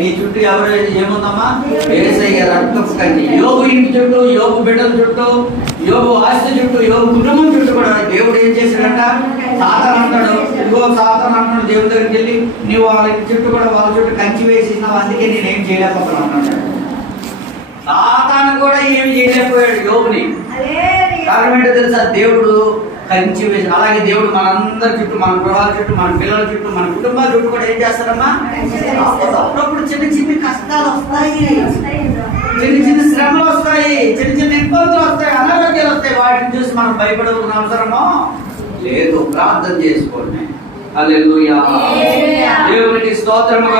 నీ చుట్టూ ఎవరు ఏముందమ్మా? యేసయ్య రక్తపు కంచె. యోబు ఇంటి చుట్టూ, యోబు బిడ్డల చుట్టూ, యోబు ఆస్తి చుట్టూ, యోబు కుటుంబం చుట్టూ కూడా దేవుడు ఏం చేశాడంట? సాతాను అంటాడు, ఇదిగో సాతాను అంటున్నాడు దేవుడి దగ్గరికి వెళ్ళి, నీవు వాళ్ళ చుట్టూ కూడా వాళ్ళ చుట్టూ కంచి వేసినావు, అందుకే నేనేం చేయలేకపోతున్నాను అన్నాడు. సాతాను కూడా ఏమి చేయలేకపోయాడు యోబుని. కారణం ఏంటో తెలుసా? దేవుడు కంచి వేసి. అలాగే దేవుడు మనందరి చుట్టూ, మన గృహాల చుట్టూ, మన పిల్లల చుట్టూ, మన కుటుంబాల చుట్టూ కూడా ఏం చేస్తాడమ్మా? అప్పుడప్పుడు చిన్న చిన్న కష్టాలు వస్తాయి, చిన్న చిన్న శ్రమలు వస్తాయి, చిన్న చిన్న ఇబ్బందులు వస్తాయి, అనారోగ్యాలు వస్తాయి. వాటిని చూసి మనం భయపడవలసిన అవసరమో లేదు. ప్రార్థన చేసుకోండి. హల్లెలూయా, దేవునికి స్తోత్రము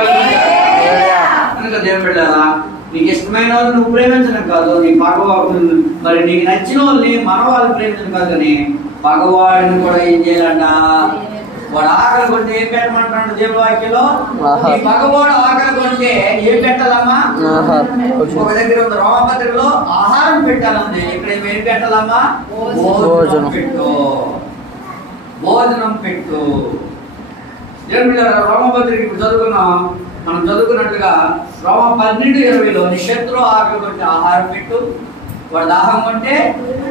కనుక దేవుడు బిడ్డలారా, నీకు ఇష్టమైన వాళ్ళు నువ్వు ప్రేమించడం కాదు, నీ పగవాడు మరి నీకు నచ్చిన వాళ్ళని మన వాళ్ళు ప్రేమించడం కాదు, కానీ పగవాడిని కూడా ఏం చేయాలంట? వాడు ఆకలి కొంటే ఏం పెట్టమంటాడు దేవుడి వాక్యంలో? నీ పగవాడు ఆకలి కొంటే ఏం పెట్టాలమ్మా? ఒక దగ్గర ఉంది రోమపత్రికలో ఆహారం పెట్టాలండి. ఇక్కడ ఏం పెట్టాలమ్మా? భోజనం పెట్టు, భోజనం పెట్టు. దేవుడి రోమపత్రిక ఇప్పుడు చదువుకున్నాం. మనం చదువుకున్నట్టుగా రోమ 12:20 నీ శత్రు ఆకలి కొంటే ఆహారం పెట్టు, వాడు దాహం కొంటే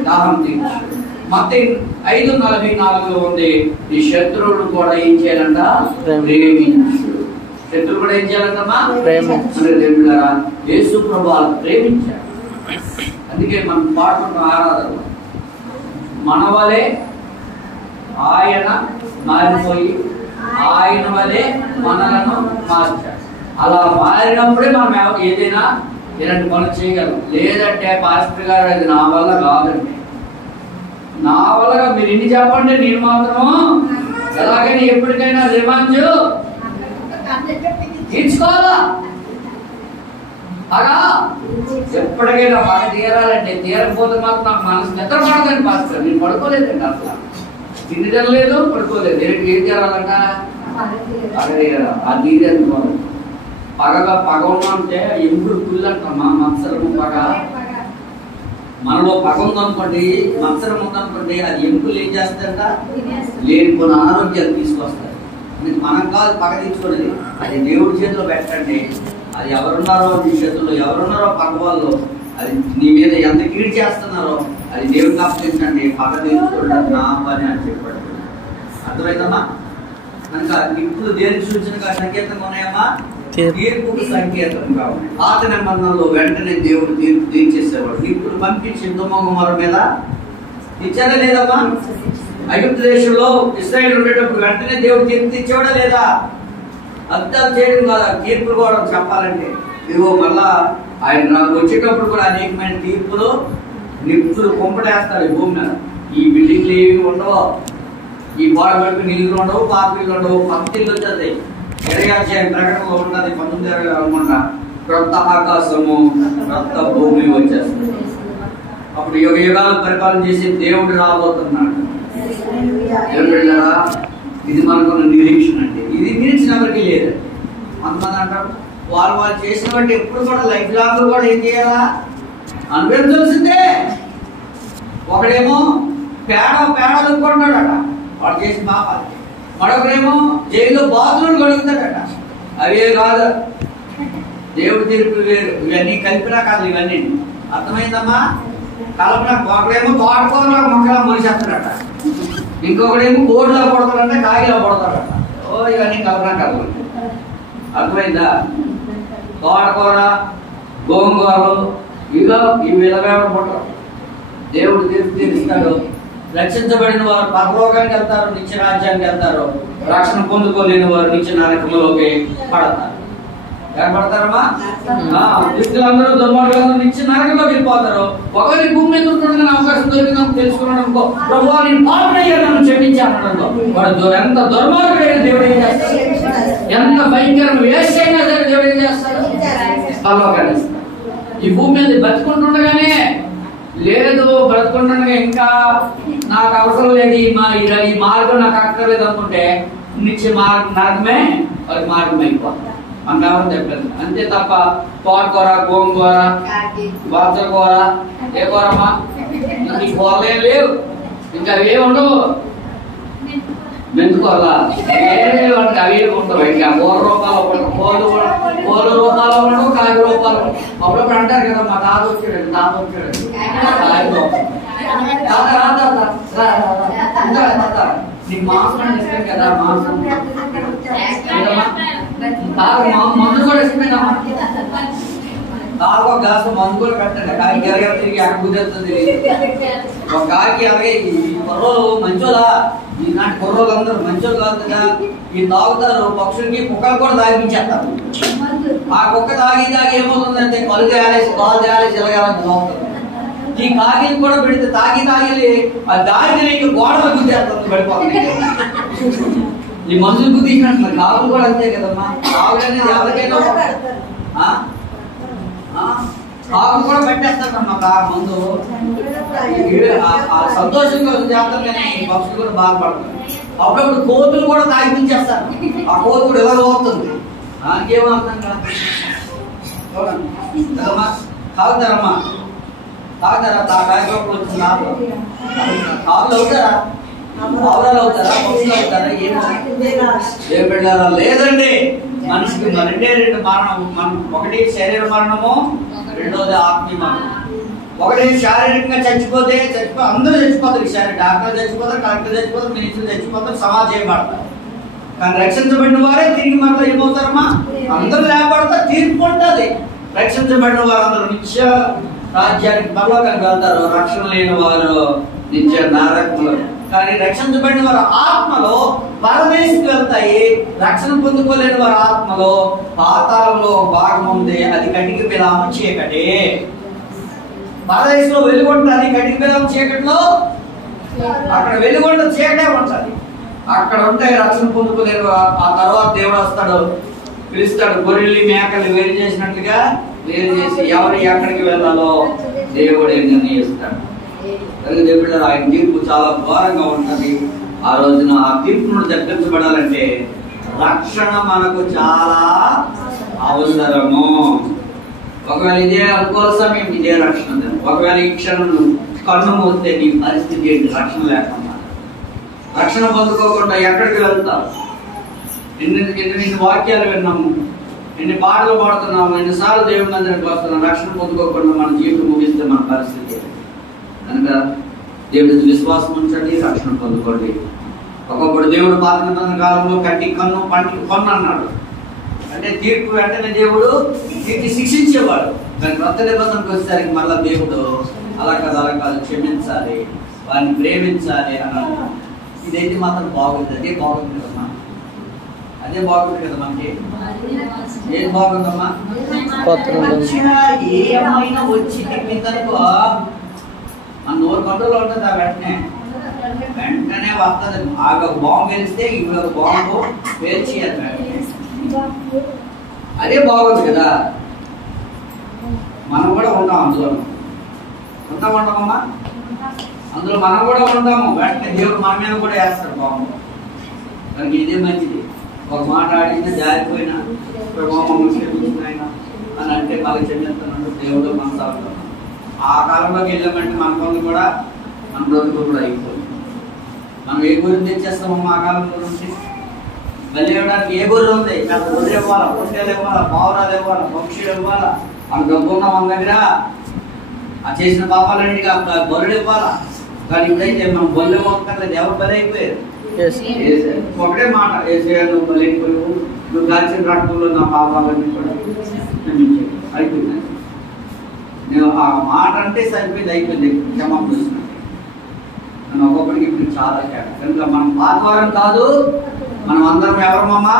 దాహం తీర్చు. మత్తయి 5:44 ఉంది, నీ శత్రువులు కూడా ఏం చేయాలంట? ప్రేమించు. శత్రువులు కూడా ఏం చేయాలంటమ్మా? దేవుడారా, యేసు ప్రభువు ప్రేమించాడు. అందుకే మనం పాడుతున్న ఆరాధన మన వలె ఆయన మారిపోయి ఆయన వలె మనలను మార్చాడు. అలా మారినప్పుడే మనం ఏదైనా ఇలాంటి పనులు చేయగలం. లేదంటే పాస్టర్ గారు అది నా వల్ల కాదండి, నా వల్లగా మీరు ఇన్ని చెప్పండి, నేను మాత్రము ఎలాగైనా ఎప్పటికైనా రిమాంజ్ తీర్చుకోవాలా. అలా ఎప్పటికైనా పగ తీరాలంటే తీరకపోతే మాత్రం నాకు మనసు నిద్ర పడదండి పాస్టర్. నేను పడుకోలేదండి, అసలు తిండి తినలేదు, పడుకోలేదు. ఏం చేయాలంట? పగ తీరాలి. ఆ తీరేసుకోవాలి. పగ ఉందంటే ఎప్పుడు పుల్లు అంటమ్మా, మత్సరము పగ. మనలో పగ ఉందనుకోండి, మత్సరం ఉందనుకోండి, అది ఎముకలు ఏం చేస్తాయంట? లేనిపోయిన అనారోగ్యాలు తీసుకొస్తాయి. మనం కాదు పగ తీసుకోండి, అది దేవుడి చేతిలో పెట్టండి. అది ఎవరున్నారో నీ చేతుల్లో, ఎవరున్నారో పగ వాళ్ళు, అది నీ మీద ఎంత కీడు చేస్తున్నారో అది దేవుడికి అప్పగించండి. పగ తీసుకోవడం నా పని అని చెప్పాడు. అర్థమైందమ్మా? కనుక ఇప్పుడు దేనికి సూచనగా సంకేతంగా ఉన్నాయమ్మా? తీర్పుకు సంకేతంగా ఉన్నాయి. పాత నిబంధనలో వెంటనే దేవుడు తీర్పు తీర్చేసేవాడు. ఇప్పుడు పంపించి దుమ్మగుమారు మీద ఇచ్చారా లేదమ్మా? ఐగుప్తు దేశంలో ఇశ్రాయేలు ఉండేటప్పుడు వెంటనే దేవుడు తీర్పు తెచ్చేవాడా లేదా? అర్థాలు చేయడం కాదు, తీర్పులు కూడా చెప్పాలంటే ఇదిగో మళ్ళా ఆయన వచ్చేటప్పుడు కూడా అనేకమైన తీర్పులు, నిప్పులు కుంపటేస్తాడు ఈ భూమి మీద. ఈ బిల్డింగ్లు ఏవి ఉండవు, ఈ గోడ వరకు నీళ్ళు ఉండవు, పాత్రలు ఉండవు, పంక్తిళ్ళు వచ్చేది. 20 ప్రకటనలో ఉన్నది 19 అనుకుంటా, క్రొత్త ఆకాశము క్రొత్త భూమి వచ్చేస్తుంది. అప్పుడు యుగ యుగాలు పరిపాలన చేసి దేవుడు రాబోతున్నాడు. ఇది మనకున్న నిరీక్షణ అండి. ఇది నిరీక్షణ ఎవరికి లేదు. కొంతమంది అంటారు వాళ్ళు చేసిన బట్టి ఎప్పుడు కూడా లైఫ్ లాంగ్ కూడా ఏం చేయాలా? అనుభవించాల్సిందే. ఒకడేమో పేడలు కొంటాడట వాడు చేసిన పాపాలకి, మరొకరేమో జైల్లో బాత్రూమ్లు కడుగుతాడట. అవే కాదు, దేవుడి తీర్పులు వేరు. ఇవన్నీ కలిపినా కాదు, ఇవన్నీ అర్థమైందమ్మా? కలపన. ఒకడేమో తోటకూరలో మొక్కలా మొలిచేస్తాడట, ఇంకొకడేమో కోడిలో పడతాడంటే కాగిలో పడతాడట. ఇవన్నీ కలపనా కాదు. అర్థమైందా? తోటకూర, గోంగూరలు ఇవి విధమైన పుట్టరు. దేవుడు తీర్పు తీరుస్తాడు. రక్షించబడిన వారు పరలోకానికి వెళ్తారు, నిత్య రాజ్యానికి వెళ్తారు. రక్షణ పొందుకోలేని వారు నిత్య నరకములోకి పడతారు. ఏర్పడతారమ్మా? దుష్టులందరూ దుర్మార్గులందరూ నిత్య నరకంలోకి వెళ్ళిపోతారు. ఒకరి భూమి మీద ఉండడానికి అవకాశం దొరికిందని తెలుసుకున్నాడు అనుకో, ప్రభువా నేను పాపనయ్యా నన్ను క్షమించాను అనుకో, వాడు ఎంత దుర్మార్గుడైన దేవుడు ఏం చేస్తాడు? ఎంత భయంకరం వేసైనా సరే దేవుడు ఏం చేస్తాడు? పరలోకాన్ని ఇస్తాడు. ఈ భూమి మీద బతుకుంటుండగానే లేదు, బ్రతుకుంటుండగా ఇంకా నాకు అవసరం లేదు, ఈ మార్గం నాకు అక్కర్లేదు అనుకుంటే నిత్య నరకమే ఒక మార్గం అయిపోతుంది. అంటామని చెప్పలేదు. అంతే తప్ప తోటకూర, గోంగూర, బాచకూర, ఏ కూరమ్మా ఈ కూరలే లేవు, ఇంకా అవే ఉండవు. మెంతుకూర అవి ఉండవు. ఇంకా కూర రూపాయలు కోళ్ళు కూడా అప్పుడప్పుడు అంటారు కదా మా తాత వచ్చాడు నీకు మాంసం ఇష్టం కదా, మాంసం మందు కూడా ఇష్టమేనమ్మా. తాగు ఒక గ్లాసు మందు కూడా పెట్టండి, కాకి గరగర తిరిగి అక్కడ కుదురుతుంది. ఒక కాకి అలాగే ఈ కుర్రోలు మంచోలా, ఈనాటి కుర్రోలు అందరూ మంచోలు కాదు కదా, ఈ తాగుతారు. పక్షులకి కుక్కలు కూడా తాగించేస్తారు. ఆ కుక్క తాగి ఏమవుతుందంటే కలు తేలేసి కాలు తేలేసి ఎలాగేయాలని తాగుతారు. ఈ కాకిని కూడా పెడితే తాగి ఆ దారికి నీకు గోడలు గుద్దేస్తుంది, పడిపోతుంది. ఈ మనుషులు గుద్దించినట్టు కాకులు కూడా అంతే కదమ్మా. కాకులు అనేది ఎవరికైనా కాకులు కూడా పెట్టేస్తారమ్మా ముందు. సంతోషంగా చేస్తారు కానీ పక్షులు కూడా బాధపడతారు. అప్పుడప్పుడు కోతులు కూడా తాగిపించేస్తారు. ఆ కోతి కూడా ఎలా పోతుంది, ఇంకేమవుతుంది కదా. చూడండి కదమ్మా, తాగుతారమ్మా, తాగుతారా? తాగప్పుడు వచ్చింది కాకులు అవుతారా, పావురాలు అవుతారా, పక్షులు అవుతారా? ఏం పెట్టారా? లేదండి. మనిషికి రెండు మరణం. ఒకటి శరీర మరణము, రెండోది ఆత్మీయ మరణం. ఒకటి శారీరకంగా చచ్చిపోతే అందరూ చచ్చిపోతారు. డాక్టర్ చచ్చిపోతారు, కలెక్టర్ చచ్చిపోతారు, మినిస్టర్ చచ్చిపోతారు, సమాజం చేయబడతారు. కానీ రక్షించబడిన వారే తిరిగి మరలా ఏమవుతారమ్మా? అందరూ లేపడతారు, తీర్పు ఉంటుంది. రక్షించబడిన వారు అందరూ నిత్య రాజ్యానికి పరలోకానికి వెళ్తారు. రక్షణ లేని వారు నిత్య నరకములో. కానీ రక్షించబడిన వారు ఆత్మలో పరదేశికి వెళ్తాయి. రక్షణ పొందుకోలేని వారు ఆత్మలో పాతాళంలో భాగం ఉంది. అది కటికి పిలాము చీకటి. పరదేశంలో వెలుగుంటుంది, కటికి పిలాము చీకటిలో అక్కడ వెలుగుంట చీకటే ఉంటుంది. అక్కడ ఉంటాయి రక్షణ పొందుకోలేని వారు. ఆ తర్వాత దేవుడు వస్తాడు, పిలుస్తాడు. గొర్రెల్ని మేకల్ని వేరు చేసినట్లుగా వేరు చేసి ఎవరు ఎక్కడికి వెళ్ళాలో దేవుడే నిర్ణయిస్తాడు. దేవుడు ఆయన తీర్పు చాలా ఘోరంగా ఉంటుంది. ఆ రోజున ఆ తీర్పు నుండి తప్పించబడాలంటే రక్షణ మనకు చాలా అవసరము. ఒకవేళ ఇదే అనుకూల సమయం, ఇదే రక్షణ. ఒకవేళ ఈ క్షణం కన్ను మూస్తే నీ పరిస్థితి ఏంటి? రక్షణ లేకుండా, రక్షణ పొందుకోకుండా ఎక్కడికి వెళ్తావు? ఎన్ని వాక్యాలు విన్నాము, ఎన్ని పాటలు పాడుతున్నాము, ఎన్నిసార్లు దేవుడి మందిరానికి వస్తున్నాం. రక్షణ పొందుకోకుండా మన జీవితం ముగిస్తే మన పరిస్థితి కనుక దేవుడి విశ్వాసం ఉంచండి, రక్షణ పొందుకోండి. ఒకప్పుడు దేవుడు పాత నిబంధన కాలంలో కంటికి కన్ను పంటికి కొన్ను అన్నాడు. అంటే తీర్పు వెంటనే దేవుడు తీర్చి శిక్షించేవాడు. కానీ కొత్త నిబంధనకు వచ్చేసరికి మళ్ళా దేవుడు అలా కాదు క్షమించాలి, వారిని ప్రేమించాలి అన్నాడు. ఇదైతే మాత్రం బాగుంది. అదే బాగుంది కదమ్మా, అదే బాగుంది కదా. మనకి ఏది బాగుందమ్మా? ఏమైనా వచ్చి తిప్పిందనుకో మన నోరు కంట్రోల్లో ఉంటుంది. వెంటనే వస్తుంది. ఆ బాంబు వేస్తే ఇప్పుడు ఒక బాంబు పేర్చి అదే బాగుంది కదా. మనం కూడా ఉంటాం అందులో, ఉంటామమ్మా. అందులో మనం కూడా ఉంటాము. వెంటనే దేవుడు మన మీద కూడా వేస్తాడు బాంబు. దానికి ఇదే మంచిది. ఒక మాట ఆడినా జారిపోయినా క్షమించినాయినా అని అంటే మళ్ళీ క్షమిస్తున్నాడు దేవుడు. మన సాగుతాం. ఆ కాలంలోకి వెళ్ళామంటే మన పనులు కూడా మన రోజులు కూడా అయిపోయింది. మనం ఏ గురించి తెచ్చేస్తామమ్మా ఆ కాలంలో నుంచి? బలి ఇవ్వడానికి ఏ గుర్రు ఉంది? గొర్రె ఇవ్వాలా, పొట్టేలు ఇవ్వాలా, పావురాలు ఇవ్వాలా, పక్షులు ఇవ్వాలా. మన డబ్బు ఉన్న మన దగ్గర ఆ చేసిన పాపాలన్నిటికీ బొర్రెలు ఇవ్వాలా. కానీ ఇప్పుడైతే మనం బొల్లు ఇవ్వక్కర్లేదు. ఎవరు బలి అయిపోయారు? ఒకటే మాట, నువ్వు బలి అయిపోయావు, నువ్వు కాల్చిన రక్తంలో నా పాపాలన్నీ కూడా అయిపోయింది. నేను ఆ మాట అంటే సరిపోయింది, అయిపోయింది. క్షమాపణ చూసిన నన్ను ఒక్కొక్కడికి ఇప్పుడు చాలా తేడా. కనుక మనం పాతవారం కాదు, మనం అందరం ఎవరమ్మా?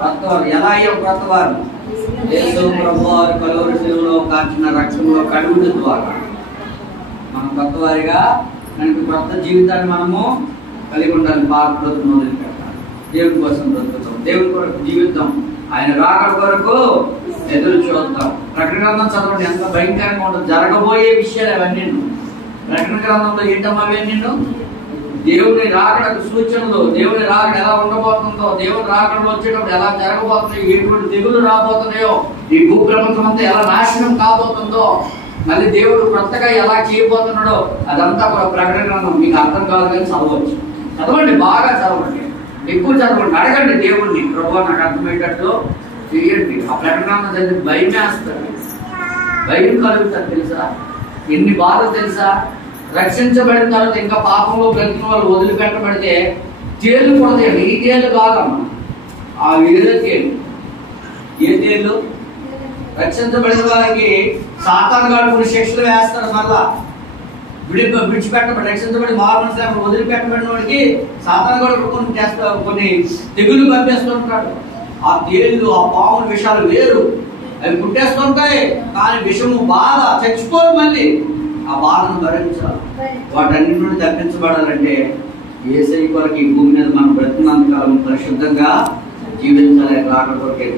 కొత్తవారు. ఎలా అయ్యాం కొత్తవారు? యేసు ప్రభువారు కలువరి శిలువలో కాచిన రక్తంలో కడుగుడు ద్వారా మనం కొత్తవారిగా కనుక కొత్త జీవితాన్ని మనము కలిగి ఉండాలి. పాత బ్రతుకును వదిలిపెట్టాలి, దేవుని కోసం బ్రతుకుతాం, దేవుని కొరకు జీవితం, ఆయన రాకడ కొరకు ఎదురు చూద్దాం. ప్రకటన గ్రంథం చదవండి, ఎంత భయంకరంగా ఉంటుంది. జరగబోయే విషయాలు అవన్నీ. ప్రకటన గ్రంథంలో ఏంటమ్మా అవన్నీ? దేవుని రాకడకు సూచనలు, దేవుని రాకడ ఎలా ఉండబోతుందో, దేవుని రాకడలో వచ్చేటప్పుడు ఎలా జరగబోతున్నాయో, ఎటువంటి తెగులు రాబోతున్నాయో, ఈ భూప్రపంచం అంతా ఎలా నాశనం కాబోతుందో, మళ్ళీ దేవుడు కొత్తగా ఎలా చేయబోతున్నాడో అదంతా ప్రకటన గ్రంథం. మీకు అర్థం కాదు కానీ చదవచ్చు. చదవండి, బాగా చదవండి, ఎక్కువ చదవండి. అడగండి దేవుణ్ణి, ప్రభు నాకు అర్థమయ్యేటట్టు చేయండి. ఆ ప్రకటన గ్రంథం చదివి భయమే వస్తుంది. భయం కలుగుతారు తెలుసా? ఎన్ని బాధలు తెలుసా? రక్షించబడిన తర్వాత ఇంకా పాపంలో బ్రతికిన వాళ్ళు వదిలిపెట్టబడితే తేళ్లు కొడతాయండి. ఈ తేళ్లు కాదమ్మా, ఆ వేరే తేళ్లు. ఏ తేళ్లు? రక్షించబడిన వారికి సాతాను గాడు కొన్ని శిక్షలు వేస్తారు. మళ్ళా విడిచిపెట్టబడి రక్షించబడి మారు వదిలిపెట్టబడిన వాడికి సాతాను గాడు కొన్ని తెగులు పంపేస్తుంటాడు. ఆ తేళ్లు, ఆ పాముల విషయాలు వేరు, అవి పుట్టేస్తుంటాయి. కానీ విషము బాధ, చచ్చిపోరు. మళ్ళీ ఆ బాధను భరించాలి. వాటన్నిటి నుండి తప్పించబడాలంటే యేసయ్య కొరకు ఈ భూమి మీద మనం బ్రతికినంత కాలం పరిశుద్ధంగా జీవించాలి. రాక కొరకే